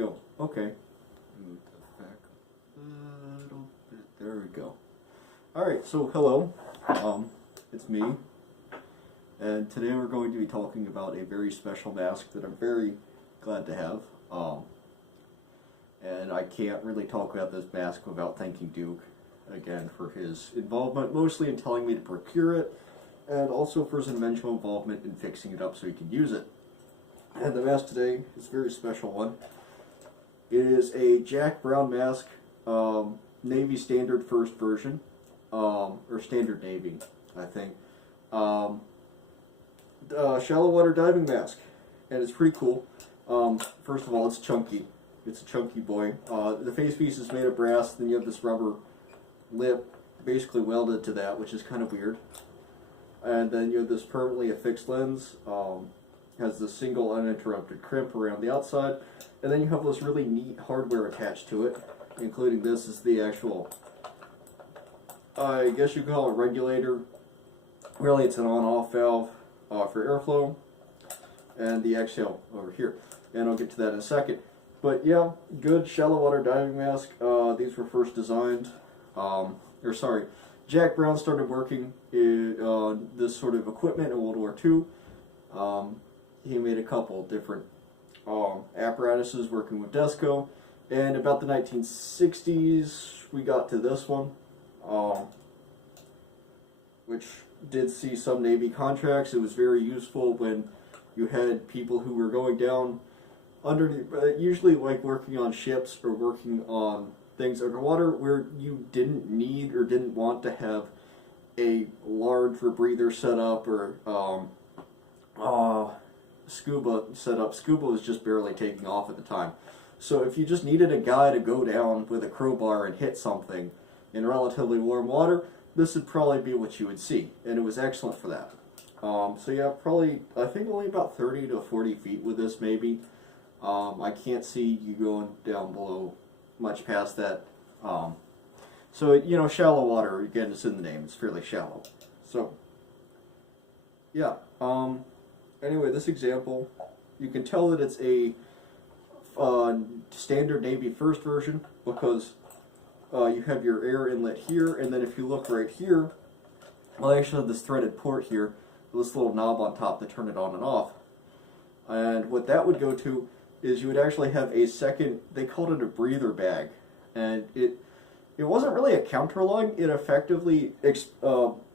go. Okay. Move the back a little bit. There we go. Alright, so hello. It's me. And today we're going to be talking about a very special mask that I'm very glad to have. And I can't really talk about this mask without thanking Duke, again, for his involvement, mostly in telling me to procure it, and also for his eventual involvement in fixing it up so he can use it. And the mask today is a very special one. It is a Jack Browne mask, Navy Standard first version, or Standard Navy, I think. Shallow water diving mask, and it's pretty cool. First of all, it's chunky. It's a chunky boy. The face piece is made of brass, then you have this rubber lip basically welded to that, which is kind of weird. And then you have this permanently affixed lens, has this single uninterrupted crimp around the outside, and then you have this really neat hardware attached to it, including this is the actual, I guess you could call it a regulator. Really, it's an on-off valve for airflow, and the exhale over here. And I'll get to that in a second. But yeah, good shallow water diving mask. These were first designed, Jack Browne started working on this sort of equipment in World War II. He made a couple different apparatuses working with DESCO, and about the 1960s we got to this one, which did see some Navy contracts. It was very useful when you had people who were going down under, usually like working on ships or working on things underwater where you didn't need or didn't want to have a large rebreather set up or scuba set up. Scuba was just barely taking off at the time. So if you just needed a guy to go down with a crowbar and hit something in relatively warm water, this would probably be what you would see, and it was excellent for that. So yeah, probably, I think only about 30 to 40 feet with this maybe. I can't see you going down below much past that. So, you know, shallow water, again, it's in the name, it's fairly shallow. So, yeah. Anyway, this example, you can tell that it's a Standard Navy first version because you have your air inlet here, and then if you look right here, well, I actually have this threaded port here, this little knob on top to turn it on and off. And what that would go to is you would actually have a second, they called it a breather bag, and it wasn't really a counterlug, it effectively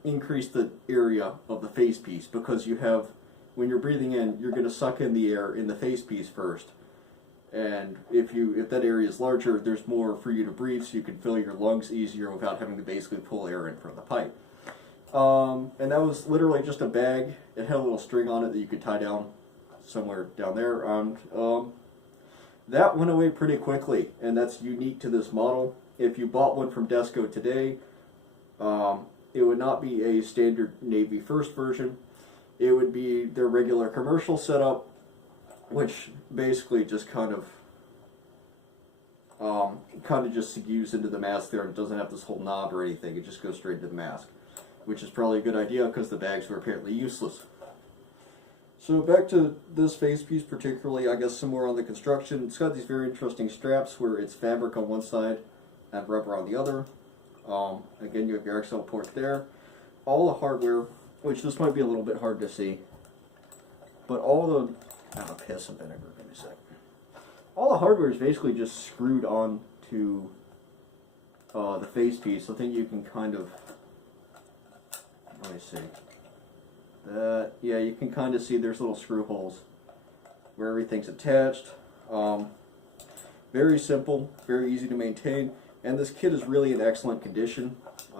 increased the area of the face piece, because you have, when you're breathing in, you're going to suck in the air in the face piece first, and if that area is larger, there's more for you to breathe, so you can fill your lungs easier without having to basically pull air in from the pipe. And that was literally just a bag. It had a little string on it that you could tie down somewhere down there, and that went away pretty quickly, and that's unique to this model. If you bought one from DESCO today, it would not be a Standard Navy first version. It would be their regular commercial setup, which basically just kind of just segues into the mask there, and it doesn't have this whole knob or anything. It just goes straight into the mask, which is probably a good idea because the bags were apparently useless. So back to this face piece particularly, I guess some more on the construction. It's got these very interesting straps where it's fabric on one side and rubber on the other. Again, you have your XL port there. All the hardware, which this might be a little bit hard to see, but all the, I'm going to piss some vinegar in a sec. All the hardware is basically just screwed on to the face piece. I think you can kind of, let me see. Yeah, you can kind of see there's little screw holes where everything's attached. Very simple, very easy to maintain, and this kit is really in excellent condition.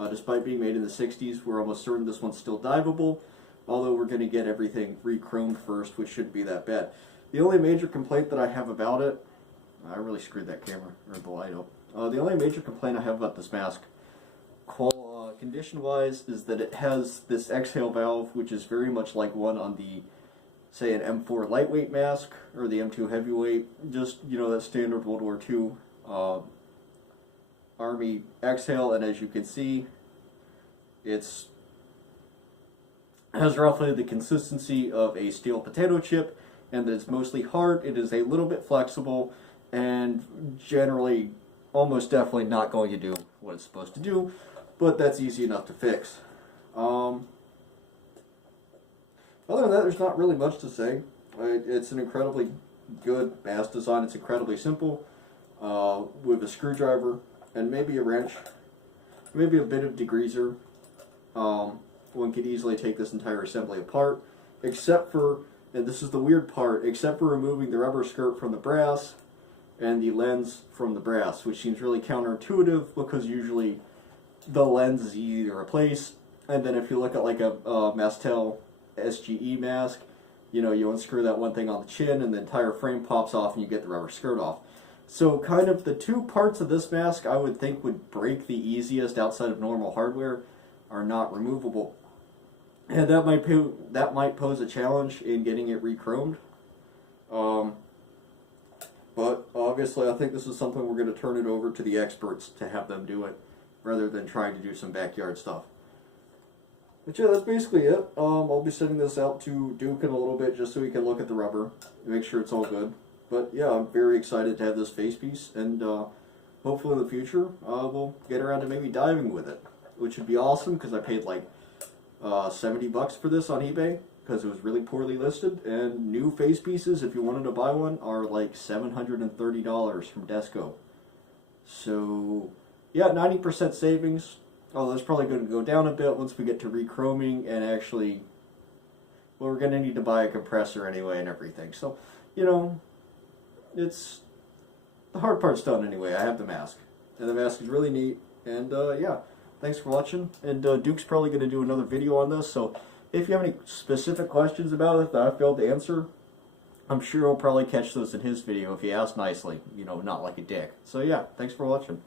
Despite being made in the 60s, we're almost certain this one's still diveable, although we're going to get everything re-chromed first, which shouldn't be that bad. The only major complaint that I have about it, I really screwed that camera, or the light up. The only major complaint I have about this mask, condition-wise, is that it has this exhale valve, which is very much like one on the, say, an M4 lightweight mask, or the M2 heavyweight, just, you know, that standard World War II Army exhale, and as you can see, it has roughly the consistency of a steel potato chip, and that it's mostly hard. It is a little bit flexible, and generally almost definitely not going to do what it's supposed to do, but that's easy enough to fix. Other than that, there's not really much to say. It's an incredibly good mask design. It's incredibly simple, with a screwdriver and maybe a wrench, maybe a bit of degreaser. One could easily take this entire assembly apart, except for, and this is the weird part, except for removing the rubber skirt from the brass and the lens from the brass, which seems really counterintuitive because usually the lens is easy to replace. And then if you look at like a Mastel SGE mask, you know, you unscrew that one thing on the chin and the entire frame pops off and you get the rubber skirt off. So kind of the two parts of this mask I would think would break the easiest outside of normal hardware are not removable. And that might pose a challenge in getting it re-chromed. But obviously I think this is something we're going to turn it over to the experts to have them do it, rather than trying to do some backyard stuff. But yeah, that's basically it. I'll be sending this out to Duke in a little bit just so he can look at the rubber and make sure it's all good. But yeah, I'm very excited to have this face piece, and hopefully in the future we'll get around to maybe diving with it, which would be awesome because I paid like $70 for this on eBay because it was really poorly listed, and new face pieces, if you wanted to buy one, are like $730 from DESCO. So yeah, 90% savings. Oh, that's probably going to go down a bit once we get to re-chroming and actually, well, we're going to need to buy a compressor anyway and everything. So, you know, it's, the hard part's done anyway. I have the mask, and the mask is really neat, and yeah, thanks for watching. And Duke's probably going to do another video on this, so if you have any specific questions about it that I failed to answer, I'm sure he'll probably catch those in his video if you ask nicely, you know, not like a dick. So yeah, thanks for watching.